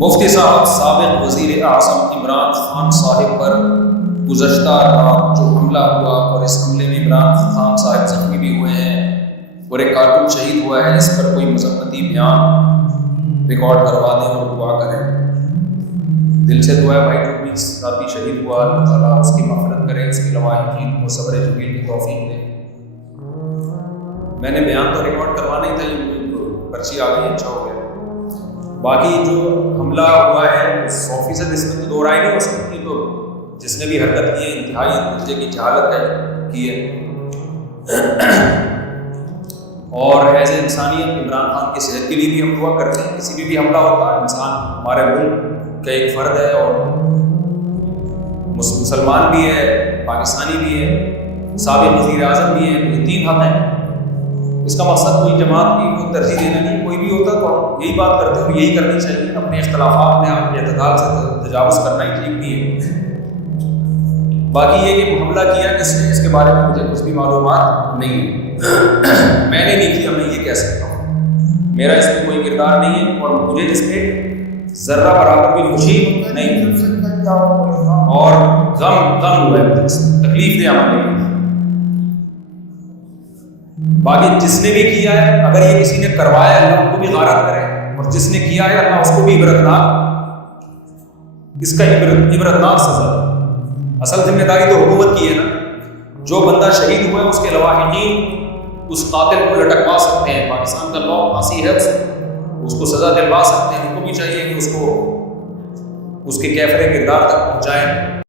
مفتی صاحب سابق وزیر اعظم عمران خان صاحب پر گزشتہ رات جو حملہ ہوا اور اس حملے میں عمران خان صاحب زخمی بھی ہوئے ہیں اور ایک کارکن شہید ہوا ہے، اس پر کوئی مذمتی بیان ریکارڈ کروا دیں اور دعا کریں۔ دل سے دعا ہے بھائی جو بھی ساتھی شہید ہوا، اللہ تعالیٰ اس کی مغفرت کرے، اس کے لواحقین کو صبر جمیل کی توفیق دے۔ میں نے بیان تو ریکارڈ کروانا ہی تھا، یہ پرچی آ گئی، اچھا ہو گیا۔ باقی جو حملہ ہوا ہے 100% اس میں تو دو رائے نہیں ہو سکتی، تو جس نے بھی حرکت کی ہے انتہائی درجے کی جہالت ہے کی ہے، اور ایز اے انسانیت عمران خان کی صحت کے لیے بھی ہم دعا کرتے ہیں۔ کسی بھی حملہ ہوتا ہے، انسان ہمارے ملک کا ایک فرد ہے اور مسلمان بھی ہے، پاکستانی بھی ہے، سابق وزیر اعظم بھی ہے، یہ تین حق ہیں۔ اس کا مقصد کوئی جماعت کی کوئی ترجیح دینا نہیں، کوئی بھی ہوتا تو ہم یہی بات کرتے ہیں، یہی کرنی چاہیے، اپنے اختلافات میں اپنے اعتدال سے تجاوز کرنا ہی ٹھیک نہیں ہے۔ باقی یہ کہ حملہ کیا کس نے، اس کے بارے میں مجھے کچھ بھی معلومات نہیں، میں نے نہیں کیا، میں یہ کہہ سکتا ہوں، میرا اس میں کوئی کردار نہیں ہے اور مجھے اس پہ ذرہ برابر بھی خوشی نہیں اور غم ہوا ہے، تکلیف دہ عمل ہے۔ باقی جس نے بھی کیا ہے، اگر یہ کسی نے کروایا ہے اللہ ان کو بھی غارت کرے، اور جس نے کیا ہے اللہ اس کو بھی عبرتناک، اس کا عبرتناک سزا۔ اصل ذمہ داری تو حکومت کی ہے نا، جو بندہ شہید ہوا ہے اس کے لواحقین اس قاتل کو لٹکوا سکتے ہیں، پاکستان کا لا پھانسی ہے، اس کو سزا دلوا سکتے ہیں، ان کو بھی چاہیے کہ اس کو اس کے کیفر کردار تک پہنچائیں۔